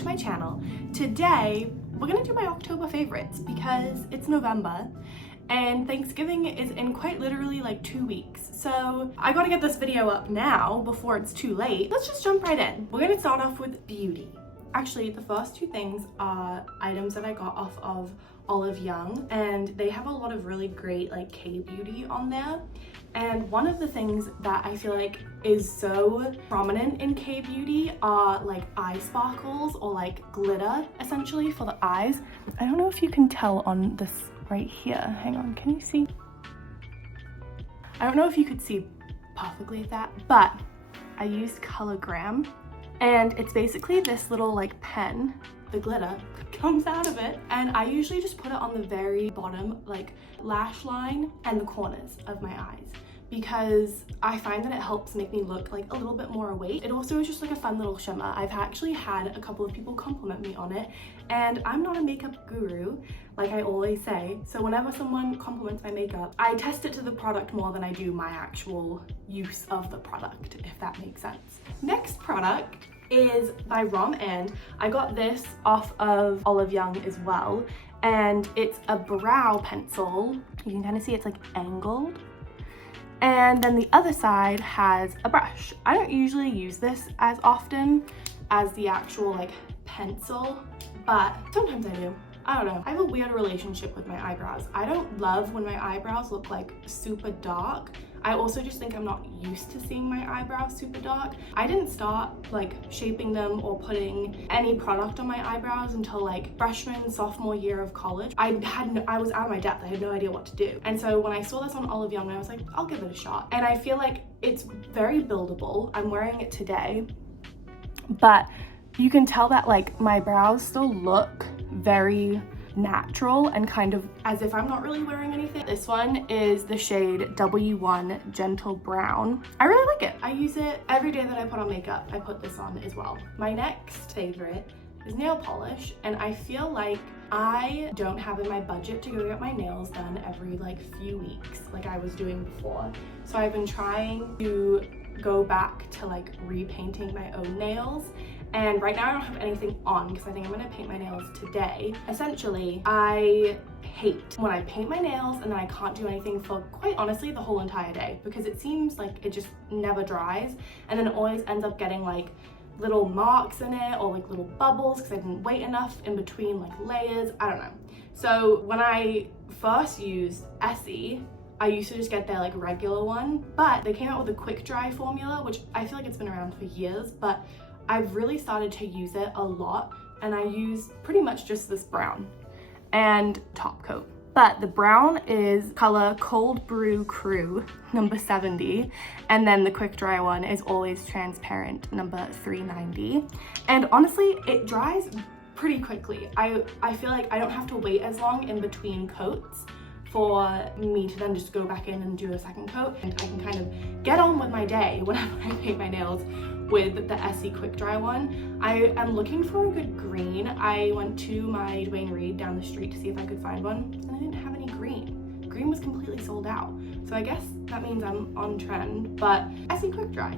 to my channel. Today, we're gonna do my October favorites because it's November and Thanksgiving is in quite literally like 2 weeks. So I gotta get this video up now before it's too late. Let's just jump right in. We're gonna start off with beauty. Actually, the first two things are items that I got off of Olive Young, and they have a lot of really great like K-beauty on there. And one of the things that I feel like is so prominent in K-beauty are like eye sparkles or like glitter essentially for the eyes. I don't know if you can tell on this right here. Hang on, can you see? I don't know if you could see perfectly that, but I used Colorgram, and it's basically this little like pen. The glitter comes out of it, and I usually just put it on the very bottom like lash line and the corners of my eyes because I find that it helps make me look like a little bit more awake. It also is just like a fun little shimmer. I've actually had a couple of people compliment me on it, and I'm not a makeup guru like I always say, so whenever someone compliments my makeup, I test it to the product more than I do my actual use of the product, if that makes sense. Next product is by Rom&nd. I got this off of Olive Young as well, and it's a brow pencil. You can kind of see it's like angled, and then the other side has a brush. I don't usually use this as often as the actual like pencil, but sometimes I do. I don't know. I have a weird relationship with my eyebrows. I don't love when my eyebrows look like super dark. I also just think I'm not used to seeing my eyebrows super dark. I didn't start like shaping them or putting any product on my eyebrows until like freshman, sophomore year of college. I was out of my depth. I had no idea what to do. And so when I saw this on Olive Young, I was like, I'll give it a shot. And I feel like it's very buildable. I'm wearing it today, but you can tell that like my brows still look very natural and kind of as if I'm not really wearing anything. This one is the shade W1 Gentle Brown. I really like it. I use it every day that I put on makeup. I put this on as well. My next favorite is nail polish, and I feel like I don't have in my budget to go get my nails done every like few weeks like I was doing before. So I've been trying to go back to like repainting my own nails, and right now I don't have anything on because I think I'm gonna paint my nails today. Essentially, I hate when I paint my nails and then I can't do anything for quite honestly the whole entire day because it seems like it just never dries, and then it always ends up getting like little marks in it or like little bubbles because I didn't wait enough in between like layers. I don't know. So when I first used Essie, I used to just get their like regular one, but they came out with a quick dry formula, which I feel like it's been around for years, but I've really started to use it a lot, and I use pretty much just this brown and top coat. But the brown is color Cold Brew Crew number 70, and then the quick dry one is Always Transparent number 390. And honestly, it dries pretty quickly. I feel like I don't have to wait as long in between coats for me to then just go back in and do a second coat, and I can kind of get on with my day whenever I paint my nails with the Essie Quick Dry one. I am looking for a good green. I went to my Dwayne Reed down the street to see if I could find one, and I didn't have any green. Green was completely sold out. So I guess that means I'm on trend, but Essie Quick Dry,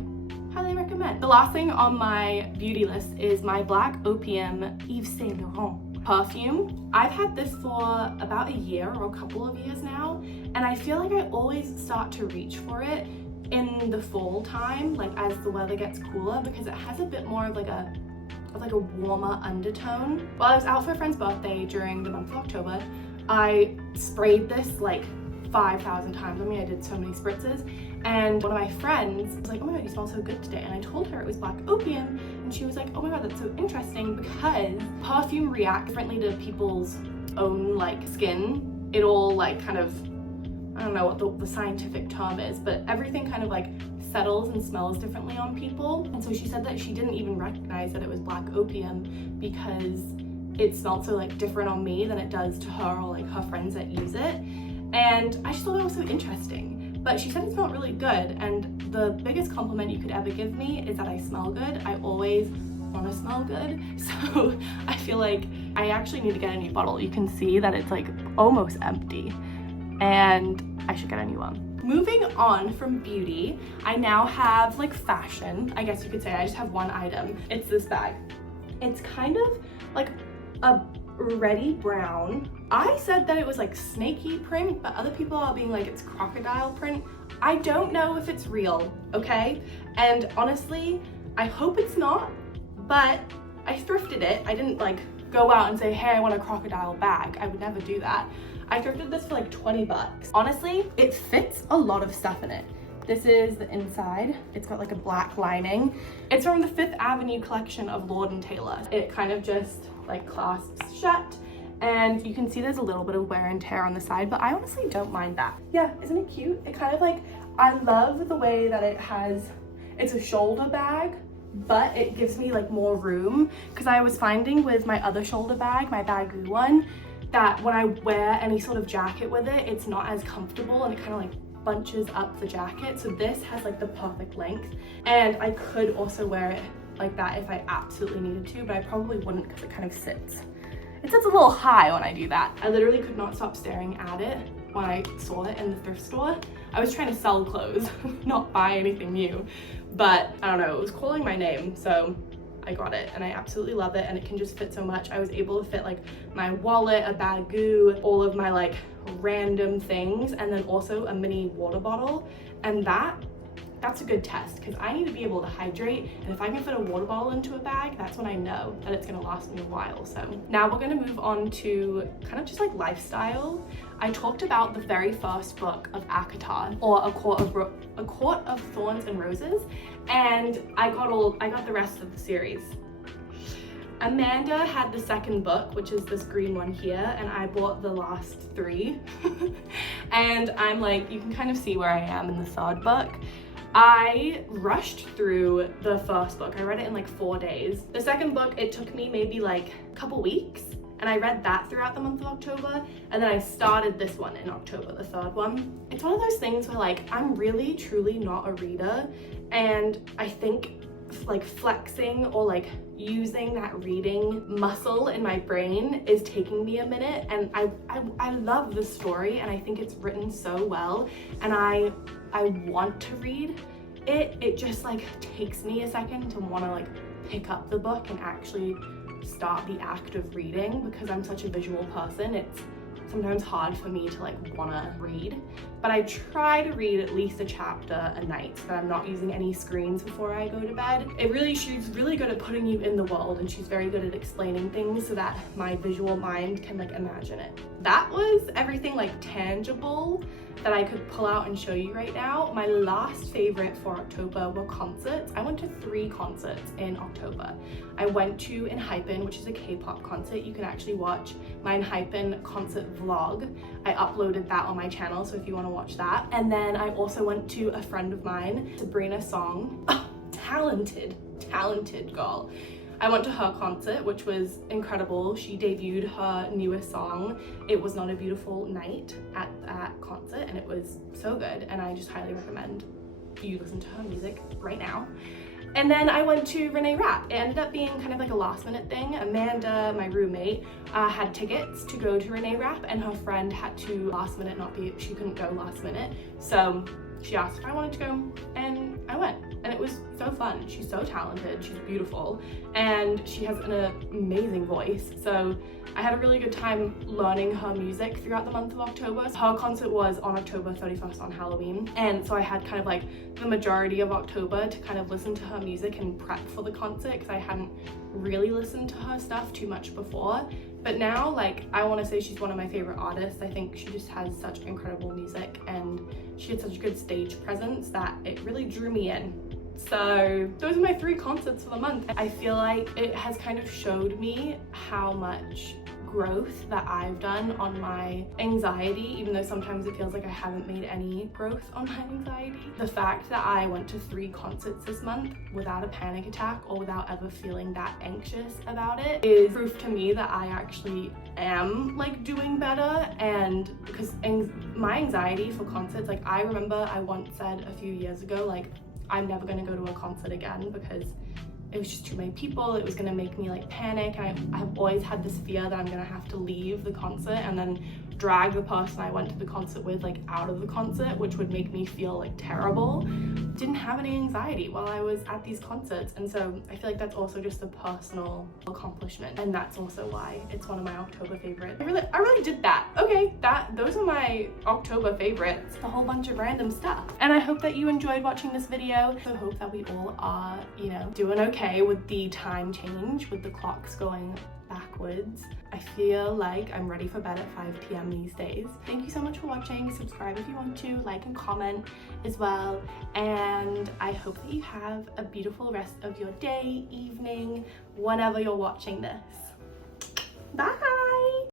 highly recommend. The last thing on my beauty list is my black Opium Yves Saint Laurent perfume. I've had this for about a year or a couple of years now, and I feel like I always start to reach for it in the fall time, like as the weather gets cooler, because it has a bit more of like a warmer undertone. While I was out for a friend's birthday during the month of October, I sprayed this like 5,000 times. I mean, I did so many spritzes, and one of my friends was like, oh my god, you smell so good today. And I told her it was black Opium, and she was like, oh my god, that's so interesting because perfume reacts differently to people's own like skin. It all like kind of, I don't know what the scientific term is, but everything kind of like settles and smells differently on people. And so she said that she didn't even recognize that it was black Opium because it smelled so like different on me than it does to her or like her friends that use it. And I just thought that was so interesting. But she said it smelled really good, and the biggest compliment you could ever give me is that I smell good. I always want to smell good, so I feel like I actually need to get a new bottle. You can see that it's like almost empty, and I should get a new one. Moving on from beauty, I now have like fashion, I guess you could say. I just have one item. It's this bag. It's kind of like a reddy brown. I said that it was like snaky print, but other people are being like it's crocodile print. I don't know if it's real, okay? And honestly, I hope it's not, but I thrifted it. I didn't like go out and say, hey, I want a crocodile bag. I would never do that. I thrifted this for like 20 bucks. Honestly, it fits a lot of stuff in it. This is the inside. It's got like a black lining. It's from the 5th Avenue collection of Lord & Taylor. It kind of just like clasps shut, and you can see there's a little bit of wear and tear on the side, but I honestly don't mind that. Yeah, isn't it cute? It kind of like, I love the way that it has, it's a shoulder bag, but it gives me like more room, because I was finding with my other shoulder bag, my Baggu one, that when I wear any sort of jacket with it, it's not as comfortable and it kind of like bunches up the jacket. So this has like the perfect length, and I could also wear it like that if I absolutely needed to, but I probably wouldn't because it kind of sits. It sits a little high when I do that. I literally could not stop staring at it when I saw it in the thrift store. I was trying to sell clothes, not buy anything new, but I don't know, it was calling my name, so I got it and I absolutely love it, and it can just fit so much. I was able to fit like my wallet, a Baggu, all of my like random things, and then also a mini water bottle, and that's a good test because I need to be able to hydrate, and if I can fit a water bottle into a bag, that's when I know that it's gonna last me a while. So now we're gonna move on to kind of just like lifestyle. I talked about the very first book of ACOTAR, or A Court of Thorns and Roses, and I got the rest of the series. Amanda had the second book, which is this green one here, and I bought the last 3. And I'm like, you can kind of see where I am in the third book. I rushed through the first book. I read it in like 4 days. The second book, it took me maybe like a couple weeks, and I read that throughout the month of October, and then I started this one in October, the third one. It's one of those things where like, I'm really truly not a reader, and I think like flexing or like using that reading muscle in my brain is taking me a minute, and I love the story, and I think it's written so well, and I want to read it. It just like takes me a second to want to like pick up the book and actually start the act of reading, because I'm such a visual person. It's sometimes hard for me to like wanna read, but I try to read at least a chapter a night so that I'm not using any screens before I go to bed. She's really good at putting you in the world, and she's very good at explaining things so that my visual mind can like imagine it. That was everything like tangible that I could pull out and show you right now. My last favorite for October were concerts. I went to 3 concerts in October. I went to Enhypen, which is a K-pop concert. You can actually watch my Enhypen concert vlog. I uploaded that on my channel, so if you want to watch that. And then I also went to a friend of mine, Sabrina Song. Oh, talented girl. I went to her concert, which was incredible. She debuted her newest song, It Was Not a Beautiful Night, at that concert, and it was so good, and I just highly recommend you listen to her music right now. And then I went to Renee Rapp. It ended up being kind of like a last minute thing. Amanda, my roommate, had tickets to go to Renee Rapp, and her friend had to last minute she couldn't go last minute. So she asked if I wanted to go, and I went. And it was so fun. She's so talented, she's beautiful, and she has an amazing voice. So I had a really good time learning her music throughout the month of October. Her concert was on October 31st on Halloween, and so I had kind of like the majority of October to kind of listen to her music and prep for the concert, because I hadn't really listened to her stuff too much before. But now, like, I want to say she's one of my favorite artists. I think she just has such incredible music, and she had such a good stage presence that it really drew me in. So those are my 3 concerts for the month. I feel like it has kind of showed me how much growth that I've done on my anxiety, even though sometimes it feels like I haven't made any growth on my anxiety. The fact that I went to 3 concerts this month without a panic attack or without ever feeling that anxious about it is proof to me that I actually am like doing better. And because my anxiety for concerts, like I remember I once said a few years ago, like, I'm never gonna go to a concert again because it was just too many people. It was gonna make me like panic. I've always had this fear that I'm gonna have to leave the concert and then drag the person I went to the concert with like out of the concert, which would make me feel like terrible. Didn't have any anxiety while I was at these concerts, and so I feel like that's also just a personal accomplishment, and that's also why it's one of my October favorites. I really did that. Okay, those are my October favorites, a whole bunch of random stuff. And I hope that you enjoyed watching this video. I hope that we all are, you know, doing okay with the time change, with the clocks going backwards. I feel like I'm ready for bed at 5 p.m. these days. Thank you so much for watching. Subscribe if you want to, like and comment as well. And I hope that you have a beautiful rest of your day, evening, whenever you're watching this. Bye!